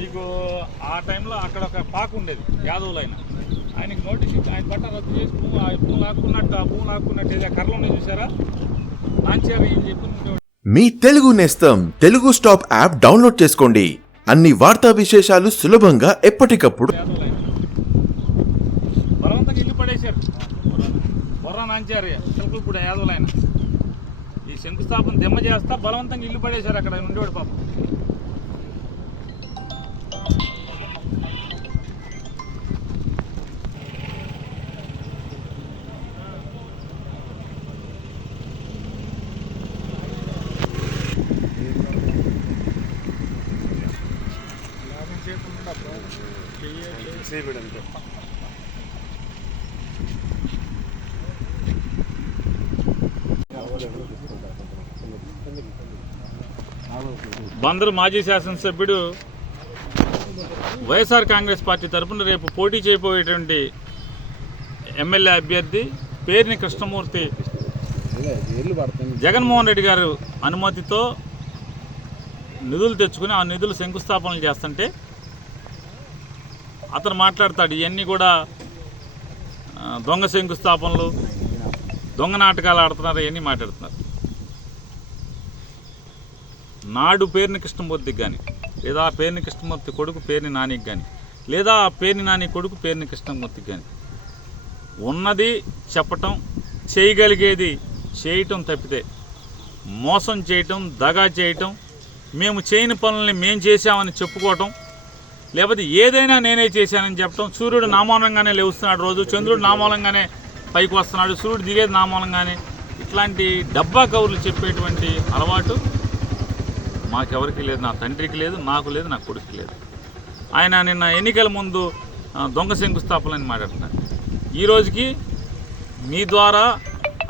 మీకు ఆ టైంలో అక్కడ ఒక పాక ఉండేది యాదవులు ఆయన ఆయనకి నోటీస్ ఇచ్చి ఆయన పట్ట రద్దు చేసి భూమి ఆ భూమి లాక్కున్నట్టు ఆ భూమి లాక్కున్నట్టు ఏదో కర్రలు ఉన్నాయి చూసారా నాంచారు ఏం చెప్పి మీ తెలుగు నేస్తం తెలుగు స్టాప్ యాప్ డౌన్లోడ్ చేసుకోండి. అన్ని వార్తా విశేషాలు సులభంగా ఎప్పటికప్పుడు బలవంతంగా ఇల్లు పడేశారు. బొర్ర నాంచారు చిలకలపూడి యాదవులు ఆయన ఈ శంకుస్థాపన దిమ్మ చేస్తా బలవంతంగా ఇల్లు పడేశారు అక్కడ ఉండేవాడు పాపం. బందరు మాజీ శాసనసభ్యుడు వైఎస్ఆర్ కాంగ్రెస్ పార్టీ తరఫున రేపు పోటీ చేయబోయేటువంటి ఎమ్మెల్యే అభ్యర్థి పేర్ని కృష్ణమూర్తి. జగన్మోహన్ రెడ్డి గారు అనుమతితో నిధులు తెచ్చుకుని ఆ నిధులు శంకుస్థాపనలు చేస్తుంటే అతను మాట్లాడతాడు ఇవన్నీ కూడా దొంగ శంకుస్థాపనలు దొంగ నాటకాలు ఆడుతున్నారు ఇవన్నీ మాట్లాడుతున్నారు. నాడు పేరుని కృష్ణమూర్తికి కానీ లేదా ఆ పేరుని కృష్ణమూర్తి కొడుకు పేరుని నానికి కానీ లేదా ఆ పేరుని నాని కొడుకు పేరుని కృష్ణమూర్తికి కానీ ఉన్నది చెప్పటం చేయగలిగేది చేయటం తప్పితే మోసం చేయటం దగా చేయటం మేము చేయని పనుల్ని మేము చేశామని చెప్పుకోవటం లేకపోతే ఏదైనా నేనే చేశానని చెప్పడం సూర్యుడు నామూలంగానే లేవుస్తున్నాడు రోజు చంద్రుడు నామూలంగానే పైకి వస్తున్నాడు సూర్యుడు దిగేది నామూలంగానే. ఇట్లాంటి డబ్బా కవర్లు చెప్పేటువంటి అలవాటు మాకెవరికి లేదు నా తండ్రికి లేదు నాకు లేదు నా కొడుకు లేదు. ఆయన నిన్న ఎన్నికల ముందు దొంగ శంకుస్థాపనని మాట్లాడుతున్నాను ఈరోజుకి ఈ రోజుకి మీ ద్వారా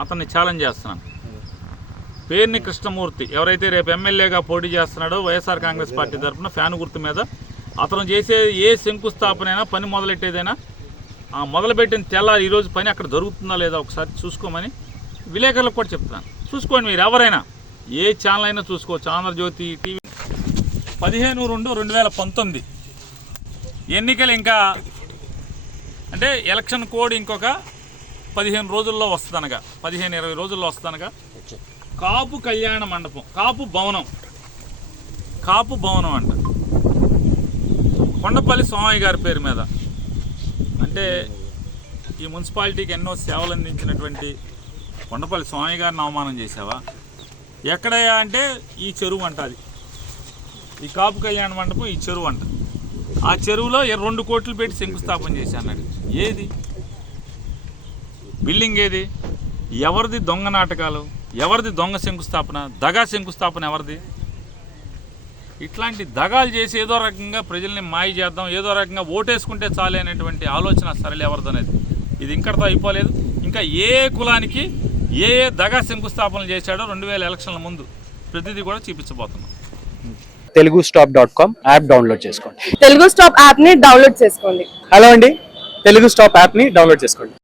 అతన్ని ఛాలెంజ్ చేస్తున్నాను. పేర్ని కృష్ణమూర్తి ఎవరైతే రేపు ఎమ్మెల్యేగా పోటీ చేస్తున్నాడో వైఎస్ఆర్ కాంగ్రెస్ పార్టీ తరఫున ఫ్యాన్ గుర్తు మీద అతను చేసే ఏ శంకుస్థాపనైనా పని మొదలెట్టేదైనా ఆ మొదలుపెట్టిన తెల్లారి ఈరోజు పని అక్కడ జరుగుతుందా లేదా ఒకసారి చూసుకోమని విలేకరులకు కూడా చెప్తున్నాను. చూసుకోండి మీరు ఎవరైనా ఏ ఛానల్ అయినా చూసుకోవచ్చు. ఆంధ్రజ్యోతి టీవీ పదిహేను రెండు రెండు వేల పంతొమ్మిది ఎన్నికలు ఇంకా అంటే ఎలక్షన్ కోడ్ ఇంకొక పదిహేను రోజుల్లో వస్తుందనగా పదిహేను ఇరవై రోజుల్లో వస్తుందనగా కాపు కళ్యాణ మండపం కాపు భవనం కాపు భవనం అంట. కొండపల్లి సోమయ్య గారి పేరు మీద. అంటే ఈ మున్సిపాలిటీకి ఎన్నో సేవలు అందించినటువంటి కొండపల్లి స్వామి గారిని అవమానం చేసావా ఎక్కడయ్యా అంటే ఈ చెరువు అంట అది. ఈ కాపు కళ్యాణ మండపం ఈ చెరువు అంట. ఆ చెరువులో రెండు కోట్లు పెట్టి శంకుస్థాపన చేసి అన్నాడు. ఏది? బిల్డింగ్ ఏది? ఎవరిది దొంగ నాటకాలు? ఎవరిది దొంగ శంకుస్థాపన? దగా శంకుస్థాపన ఎవరిది? ఇట్లాంటి దగాలు చేసి ఏదో రకంగా ప్రజల్ని మాయ చేద్దాం ఏదో రకంగా ఓటేసుకుంటే చాలే అనేటువంటి ఆలోచన సరళి ఎవరిదనేది. ఇది ఇంకటితో అయిపోలేదు. ఇంకా ఏ ఏ కులానికి ఏ ఏ దగా శంకుస్థాపనలు చేశాడో రెండు వేల ఎలక్షన్ల ముందు ప్రతిదీ కూడా చూపించబోతున్నాం. Telugu stop dot com app download చేసుకోండి. తెలుగు స్టాప్ యాప్ని డౌన్లోడ్ చేసుకోండి. హలో అండి. తెలుగు స్టాప్ యాప్ని డౌన్లోడ్ చేసుకోండి.